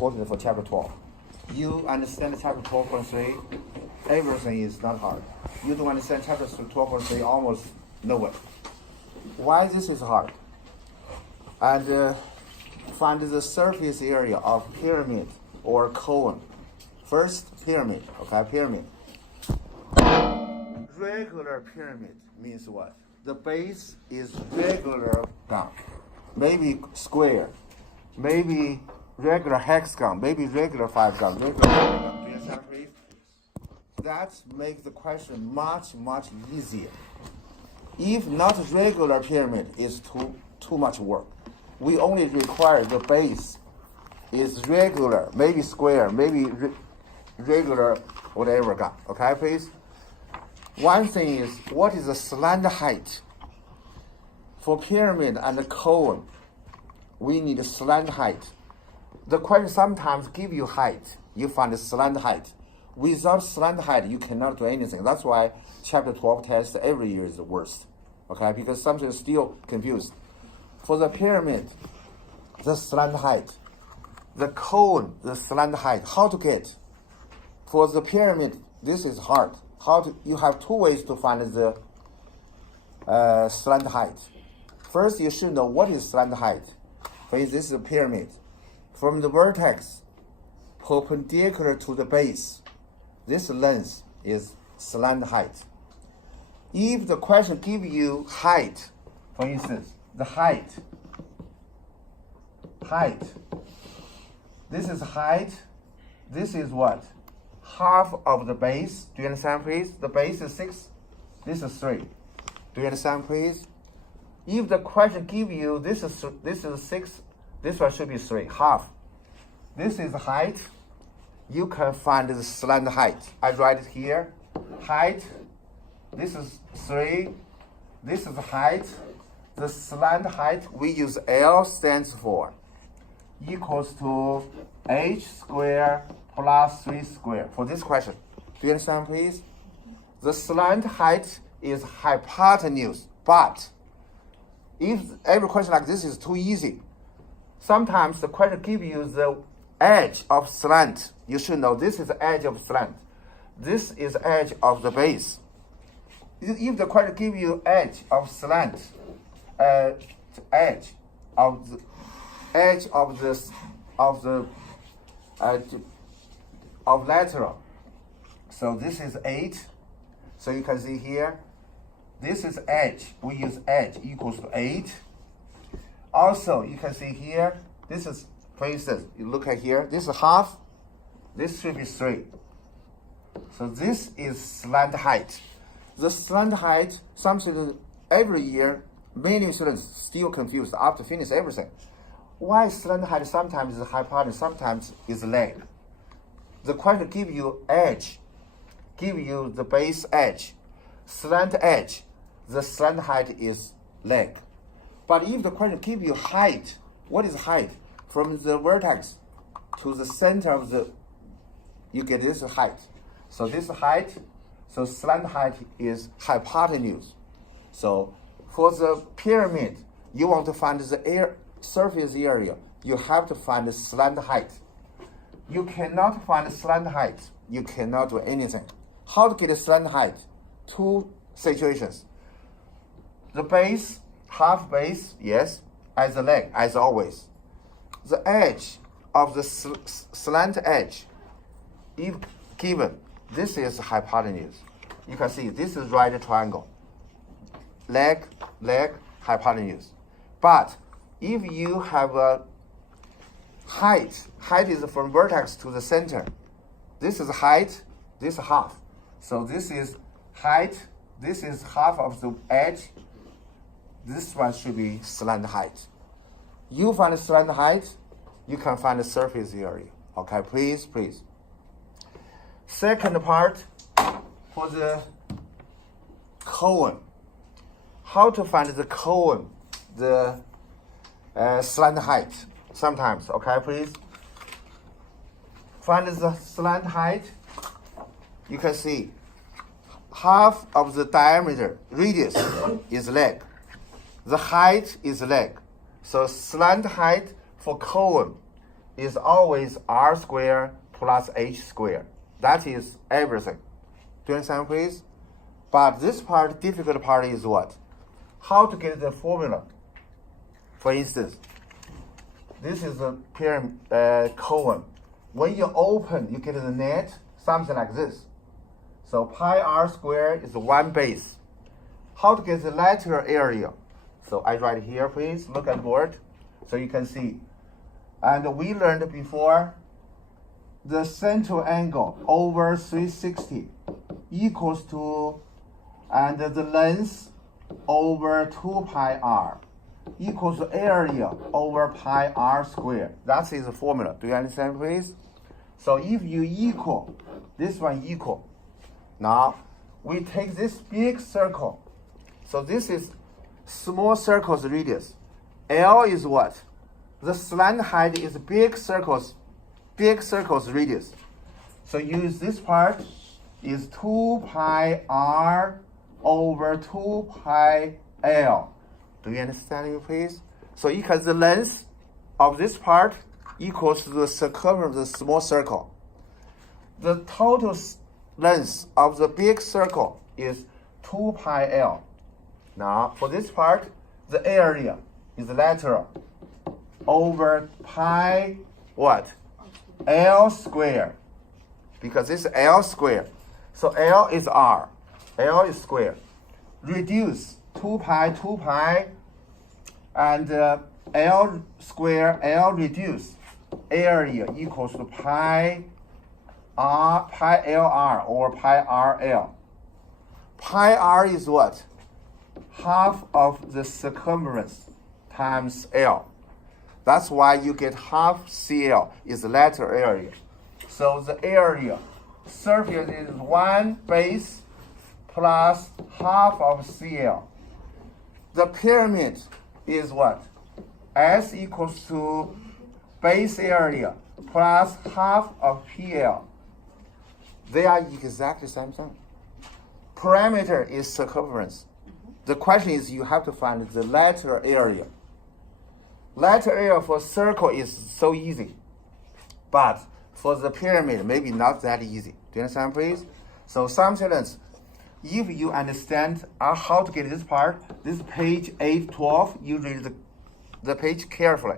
important for chapter 12. You understand chapter 12.3, everything is not hard. You don't understand chapter 12.3, almost nowhere. Why this is hard? And find the surface area of pyramid or cone. First, pyramid, okay, pyramid. Regular pyramid means what? The base is regular gun, maybe square, maybe regular hexagon, maybe regular five-gun, regular hexagon. Do you understand, please? That makes the question much, much easier. If not regular pyramid is too much work. We only require the base is regular, maybe square, maybe regular, whatever gun. Okay, please? One thing is, what is the slant height? For pyramid and the cone, we need a slant height. The question sometimes give you height. You find a slant height. Without slant height, you cannot do anything. That's why chapter 12 test every year is the worst. Okay, because something is still confused. For the pyramid, the slant height. The cone, the slant height. How to get? For the pyramid, this is hard. You have two ways to find the slant height. First, you should know what is slant height. For instance, this is a pyramid. From the vertex, perpendicular to the base, this length is slant height. If the question gives you height, for instance, the height, this is height, this is what? Half of the base. Do you understand, please? The base is 6, this is 3. Do you understand, please? If the question gives you this is 6, this one should be 3, half. This is height. You can find the slant height. I write it here. Height, this is 3, this is height. The slant height we use L stands for equals to h squared plus 3 squared for this question. Do you understand, please? The slant height is hypotenuse, but if every question like this is too easy, sometimes the question gives you the edge of slant. You should know this is the edge of slant. This is edge of the base. If the question gives you edge of slant, edge of lateral. So this is 8. So you can see here, this is edge. We use edge equals to 8. Also, you can see here, this is, for instance, you look at here, this is half, this should be 3. So this is slant height. The slant height, something every year, many students still confused after finish everything. Why slant height sometimes is hypotenuse, sometimes is leg? The question give you edge, give you the base edge, slant edge. The slant height is leg. But if the question give you height, what is height? From the vertex to the center of the, you get this height. So this height, so slant height is hypotenuse. So for the pyramid, you want to find the surface area, you have to find the slant height. You cannot find the slant height, you cannot do anything. How to get a slant height? Two situations. The base, half base, yes, as a leg, as always. The edge of the slant edge, if given, this is hypotenuse. You can see this is right triangle. Leg, hypotenuse. But if you have a height is from vertex to the center. This is height, this is half. So this is height, this is half of the edge. This one should be slant height. You find the slant height, you can find the surface area. Okay, please. Second part, for the cone. How to find the cone, the slant height sometimes. Okay, please. Find the slant height. You can see half of the diameter, radius, is leg. The height is leg. So slant height for cone is always r squared plus h squared. That is everything. Do you understand, please? But this part, difficult part is what? How to get the formula. For instance, this is a cone. When you open, you get the net, something like this. So pi r squared is one base. How to get the lateral area? So I write here, please. Look at the board so you can see. And we learned before, the central angle over 360 equals to, and the length over 2 pi r equals to area over pi r squared. That is the formula. Do you understand, please? So if you equal, this one equal. Now, we take this big circle. So this is small circle's radius. L is what? The slant height is big circle's radius. So use this part is 2 pi r over 2 pi l. Do you understand me, please? So because the length of this part equals to the circumference of the small circle. The total length of the big circle is 2 pi l. Now, for this part, the area is lateral over pi what? L squared. Because this is L squared. So L is R. L is squared. Reduce 2 pi, and L squared, L reduce. Area equals to pi LR or pi RL. Pi R is what? Half of the circumference times L. That's why you get half CL is the lateral area. So the area, surface is one base plus half of CL. The pyramid is what? S equals to base area plus half of PL. They are exactly the same thing. Perimeter is circumference. The question is you have to find the lateral area. Lateral area for circle is so easy. But for the pyramid, maybe not that easy. Do you understand, please? So some students, if you understand how to get this part, this page 812, you read the page carefully.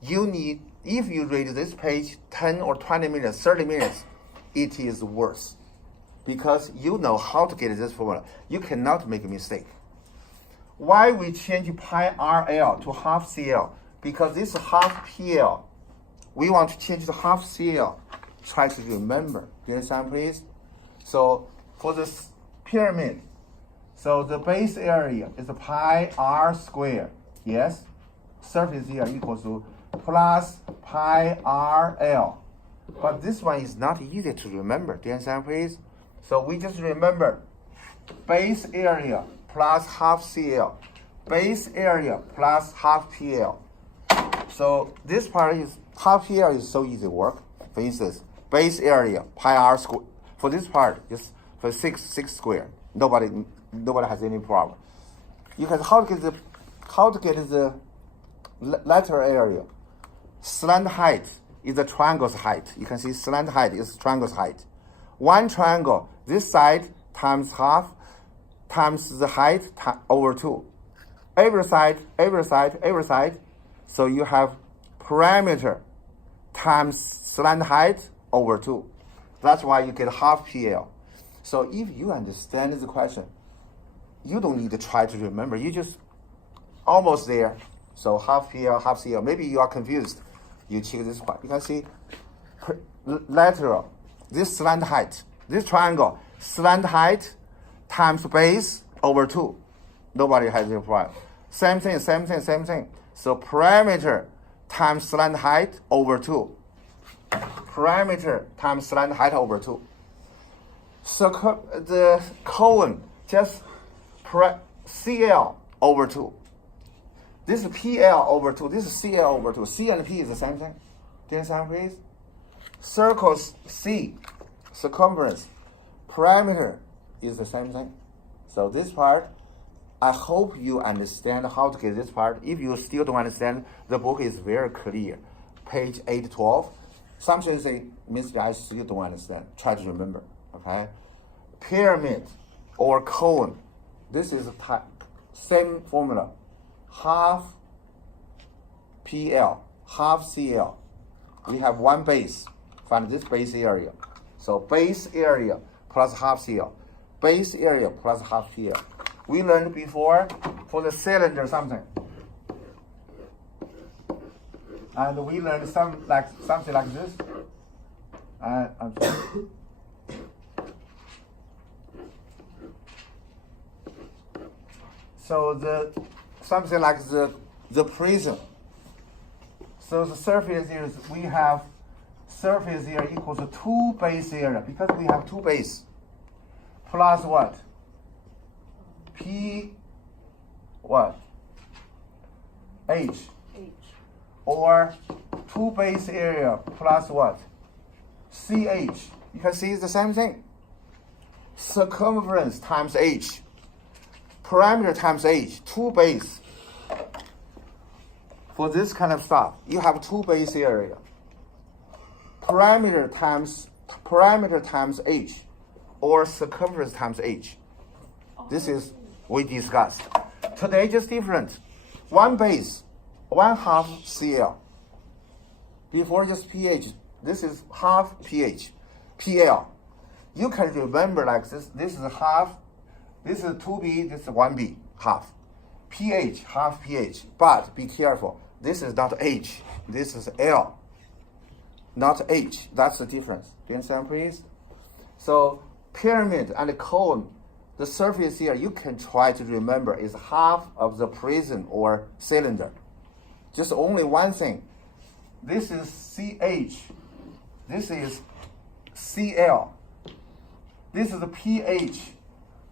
You need, if you read this page 10 or 20 minutes, 30 minutes, it is worse. Because you know how to get this formula. You cannot make a mistake. Why we change pi RL to half CL? Because this is half PL. We want to change to half CL. Try to remember. Do you understand, please? So for this pyramid, so the base area is pi R squared. Yes? Surface area equals to plus pi RL. But this one is not easy to remember. Do you understand, please? So we just remember base area plus half CL. Base area plus half PL. So this part is, half PL is so easy to work. For instance, base area, pi R squared. For this part, is for 6 squared. Nobody has any problem. Because how to get the lateral area? Slant height is the triangle's height. You can see slant height is triangle's height. One triangle, this side times half times the height over 2. Every side. So you have perimeter times slant height over 2. That's why you get half PL. So if you understand the question, you don't need to try to remember. You just almost there. So half PL, half CL. Maybe you are confused. You check this part. You can see lateral, this slant height, this triangle, slant height times base over 2. Nobody has any problem. Same thing. So perimeter times slant height over 2. Perimeter times slant height over 2. So the cone just CL over 2. This is PL over 2. This is CL over 2. C and P is the same thing. Do you understand, please? Circles C, circumference, perimeter is the same thing. So this part, I hope you understand how to get this part. If you still don't understand, the book is very clear. page 812. Something say, Mr. I still don't understand. Try to remember, okay? Pyramid or cone. This is same formula. Half PL, half CL. We have one base. Find this base area. So base area plus half CL. Base area plus half PL. We learned before for the cylinder something. And we learned something like this. I'm sorry. So something like the prism. So the surface is we have surface area equals to 2 base area because we have 2 base plus what? P what? H. Or 2 base area plus what? CH. You can see it's the same thing. Circumference times H. Perimeter times H. 2 base. For this kind of stuff, you have 2 base area. Perimeter times H, or circumference times H. This is we discussed. Today just different. 1 base, 1/2 CL. Before just pH, this is half pH, PL. You can remember like this. This is half. This is 2B. This is 1B, half. pH, half pH. But be careful. This is not H. This is L. Not H. That's the difference. Do you understand, please? So pyramid and cone, the surface here you can try to remember is half of the prism or cylinder. Just only one thing. This is CH. This is CL. This is the pH.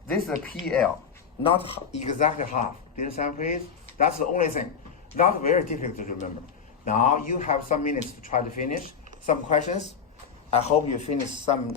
This is the PL. Not exactly half. Do you understand, please? That's the only thing. Not very difficult to remember. Now you have some minutes to try to finish. Some questions. I hope you finish some.